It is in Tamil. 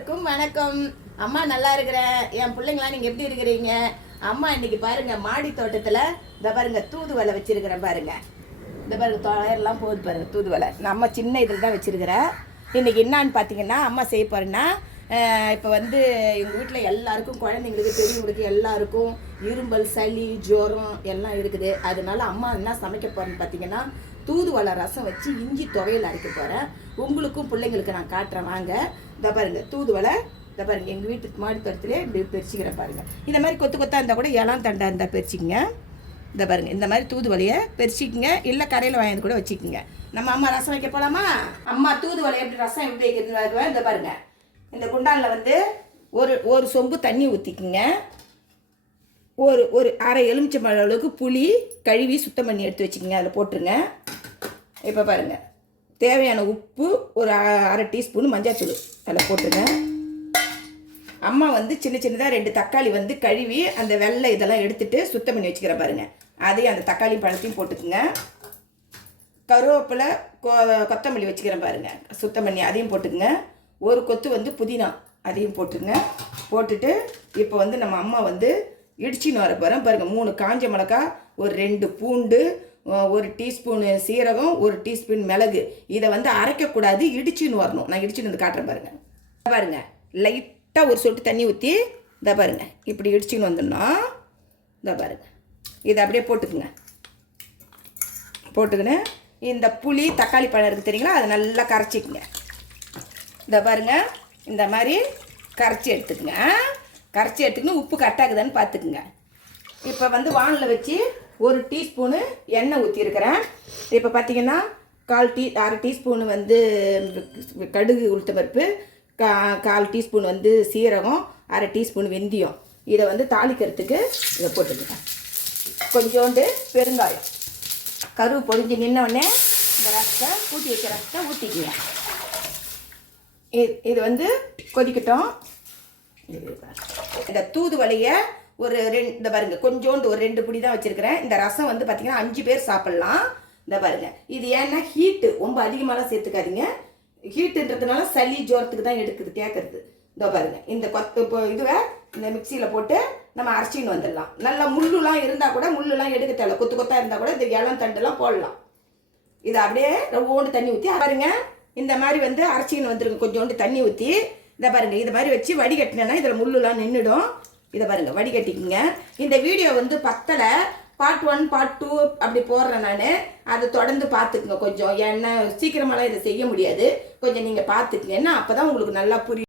அனைவருக்கும் வணக்கம். அம்மா நல்லா இருக்கிறேன். என் பிள்ளைங்களாம் நீங்கள் எப்படி இருக்கிறீங்க? அம்மா இன்னைக்கு பாருங்க மாடி தோட்டத்தில் இந்த பாருங்க தூதுவளை வச்சிருக்கிறேன் பாருங்க. இந்த பாருங்க தொலையெல்லாம் போகுது பாருங்க தூதுவளை. நம்ம சின்ன இதில் தான் வச்சிருக்கிறேன். இன்னைக்கு என்னான்னு பார்த்தீங்கன்னா அம்மா செய்ய போறேன்னா இப்போ வந்து எங்கள் வீட்டில் எல்லாருக்கும் குழந்தைங்களுக்கு பெரியவங்களுக்கு எல்லாருக்கும் இரும்பல் சளி ஜுரம் எல்லாம் இருக்குது. அதனால அம்மா என்ன சமைக்க போகிறேன்னு பார்த்தீங்கன்னா தூதுவளை ரசம் வச்சு இஞ்சி துவையல் அரைக்க போகிறேன். உங்களுக்கும் பிள்ளைங்களுக்கு நான் காட்டுறேன் வாங்க. இந்த பாருங்க தூதுவளை இந்த பாருங்க எங்கள் வீட்டுக்கு மாடி தோட்டத்திலே இப்படி பறிச்சிக்கிறேன் பாருங்கள். இந்த மாதிரி கொத்து கொத்தாக இருந்தால் கூட இளம் தண்டா இருந்தால் பறிச்சிக்கங்க. இந்த பாருங்கள் இந்த மாதிரி தூதுவளையை பறிச்சிக்கங்க, இல்லை கடையில் வாங்கி கூட வச்சுக்கோங்க. நம்ம அம்மா ரசம் வைக்க போகலாமா? அம்மா தூதுவளை எப்படி ரசம் எப்படி வைக்கிறது இந்த பாருங்கள். இந்த குண்டானில் வந்து ஒரு சொம்பு தண்ணி ஊற்றிக்குங்க. ஒரு அரை எலுமிச்சம்பழம் அளவுக்கு புளி கழுவி சுத்தம் பண்ணி எடுத்து வச்சுக்கோங்க. அதில் போட்டுருங்க. இப்போ பாருங்கள் தேவையான உப்பு ஒரு அரை டீஸ்பூன் மஞ்சள்தூள் அதில் போட்டுருங்க. அம்மா வந்து சின்ன சின்னதாக 2 தக்காளி வந்து கழுவி அந்த வெள்ளை இதெல்லாம் எடுத்துகிட்டு சுத்தம் பண்ணி வச்சுக்கிறேன் பாருங்கள். அதையும் அந்த தக்காளி பழத்தையும் போட்டுக்குங்க. கருவேப்பிலை கொத்தமல்லி வச்சுக்கிறேன் பாருங்கள் சுத்தம் பண்ணி அதையும் போட்டுக்குங்க. ஒரு கொத்து வந்து புதினா அதையும் போட்டுருங்க. போட்டுட்டு இப்போ வந்து நம்ம அம்மா வந்து இடிச்சின்னு வர போகிறேன் பாருங்கள். 3 காஞ்ச மிளகா, ஒரு 2 பூண்டு, 1 டீஸ்பூனு சீரகம், 1 டீஸ்பூன் மிளகு. இதை வந்து அரைக்கக்கூடாது, இடிச்சின்னு வரணும். நான் இடிச்சின்னு வந்து காட்டுறேன் பாருங்கள். பாருங்கள் லைட்டாக ஒரு சொட்டு தண்ணி ஊற்றி இதை பாருங்கள் இப்படி இடிச்சின்னு வந்துடணும். இதை பாருங்கள் இதை அப்படியே போட்டுக்குங்க. போட்டுக்கின்னு இந்த புளி தக்காளி பழம் இருக்குது தெரியுங்களா, அதை நல்லா கரைச்சிக்குங்க. இதை பாருங்கள் இந்த மாதிரி கரைச்சி எடுத்துக்குங்க. கரைச்சி எடுத்துக்கின்னு உப்பு கரெக்டாகுதான்னு பார்த்துக்குங்க. இப்போ வந்து வானில் வச்சு 1 டீஸ்பூனு எண்ணெய் ஊற்றிருக்கிறேன். இப்போ பார்த்தீங்கன்னா அரை டீஸ்பூனு வந்து கடுகு உளுத்தம்பருப்பு, 1/4 டீஸ்பூன் வந்து சீரகம், அரை டீஸ்பூன் வெந்தயம். இதை வந்து தாளிக்கிறதுக்கு இதை போட்டுக்குங்க. கொஞ்சோண்டு பெருங்காயம், கருவு பொரிஞ்சு நின்னோடனே இந்த ரசத்தை ஊற்றி வச்ச ரசத்தை ஊற்றிக்குங்க. இது வந்து கொதிக்கட்டும். இந்த தூதுவளையை ஒரு 2 இந்த பாருங்க கொஞ்சோண்டு ஒரு 2 பிடி தான் வச்சுருக்கிறேன். இந்த ரசம் வந்து பார்த்திங்கன்னா 5 பேர் சாப்பிட்லாம். இந்த பாருங்கள் இது ஏன்னா ஹீட்டு ரொம்ப அதிகமாகலாம் சேர்த்துக்காதீங்க. ஹீட்டுன்றதுனால சளி ஜோரத்துக்கு தான் கேட்குறது. இந்த பாருங்கள் இந்த இப்போ இதுவை இந்த மிக்சியில் போட்டு நம்ம அரைச்சின்னு வந்துடலாம். நல்லா முள்ளுலாம் இருந்தால் கூட முள்ளுலாம் எடுக்க தேவை, கொத்து கொத்தாக இருந்தால் கூட இந்த இளம் தண்டுலாம் போடலாம். இதை அப்படியே ஓண்டு தண்ணி ஊற்றி பாருங்க இந்த மாதிரி வந்து அரைச்சின்னு வந்துருங்க. கொஞ்சோண்டு தண்ணி ஊற்றி இதை பாருங்கள் இது மாதிரி வச்சு வடிகட்டினேன்னா இதில் முள்ளுலாம் நின்றுடும். இதை பாருங்கள் வடிகட்டிக்குங்க. இந்த வீடியோ வந்து பத்தலை, பார்ட் 1 பார்ட் 2 அப்படி போடுறேன் நான். அதை தொடர்ந்து பார்த்துக்குங்க கொஞ்சம். ஏன்னா சீக்கிரமாலாம் இதை செய்ய முடியாது, கொஞ்சம் நீங்கள் பார்த்துக்குங்க. ஏன்னா அப்போ தான் உங்களுக்கு நல்லா புரியும்.